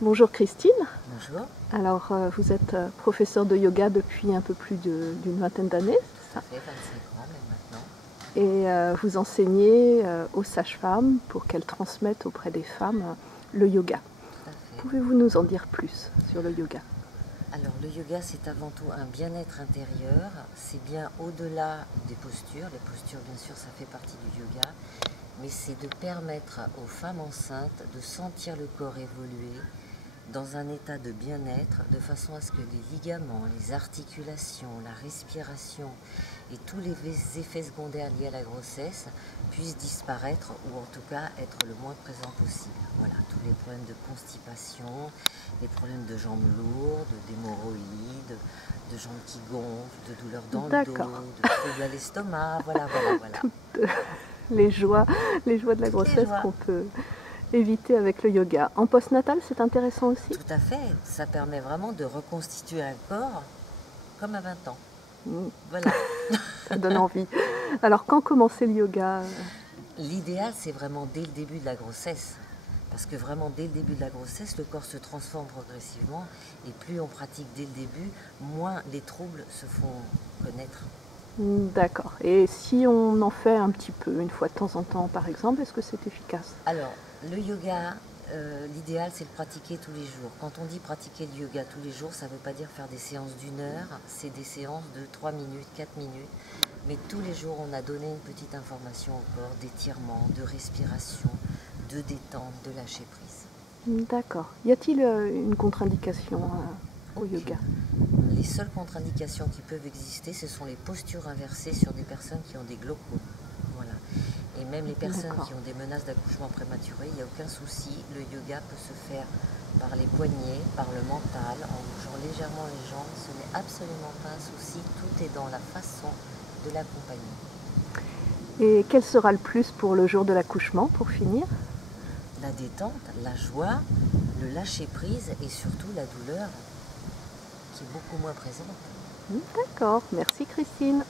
Bonjour Christine. Bonjour. Alors, vous êtes professeure de yoga depuis un peu plus d'une vingtaine d'années, c'est Ça ça? fait 25 ans même maintenant. Et vous enseignez aux sages-femmes pour qu'elles transmettent auprès des femmes le yoga. Tout à fait. Pouvez-vous nous en dire plus sur le yoga? Alors le yoga, c'est avant tout un bien-être intérieur. C'est bien au-delà des postures. Les postures, bien sûr, ça fait partie du yoga. Mais c'est de permettre aux femmes enceintes de sentir le corps évoluer dans un état de bien-être, de façon à ce que les ligaments, les articulations, la respiration et tous les effets secondaires liés à la grossesse puissent disparaître ou en tout cas être le moins présents possible. Voilà, tous les problèmes de constipation, les problèmes de jambes lourdes, d'hémorroïdes, de jambes qui gonflent, de douleurs dans le dos, de troubles à l'estomac, voilà. Toutes les joies de la grossesse qu'on peut éviter avec le yoga. En postnatal, c'est intéressant aussi? Tout à fait, ça permet vraiment de reconstituer un corps comme à 20 ans. Voilà. Ça donne envie. Alors, quand commencer le yoga? L'idéal, c'est vraiment dès le début de la grossesse. Parce que vraiment, dès le début de la grossesse, le corps se transforme progressivement. Et plus on pratique dès le début, moins les troubles se font connaître. D'accord. Et si on en fait un petit peu, une fois de temps en temps par exemple, est-ce que c'est efficace? Alors, le yoga, l'idéal, c'est de pratiquer tous les jours. Quand on dit pratiquer le yoga tous les jours, ça ne veut pas dire faire des séances d'1 heure, c'est des séances de 3 minutes, 4 minutes. Mais tous les jours, on a donné une petite information au corps, d'étirement, de respiration, de détente, de lâcher prise. D'accord. Y a-t-il une contre-indication au yoga? Les seules contre-indications qui peuvent exister, ce sont les postures inversées sur des personnes qui ont des glaucomes. Voilà. Et même les personnes qui ont des menaces d'accouchement prématuré, il n'y a aucun souci. Le yoga peut se faire par les poignets, par le mental, en bougeant légèrement les jambes. Ce n'est absolument pas un souci. Tout est dans la façon de l'accompagner. Et quel sera le plus pour le jour de l'accouchement, pour finir? La détente, la joie, le lâcher prise et surtout la douleur qui est beaucoup moins présente. D'accord. Merci Christine.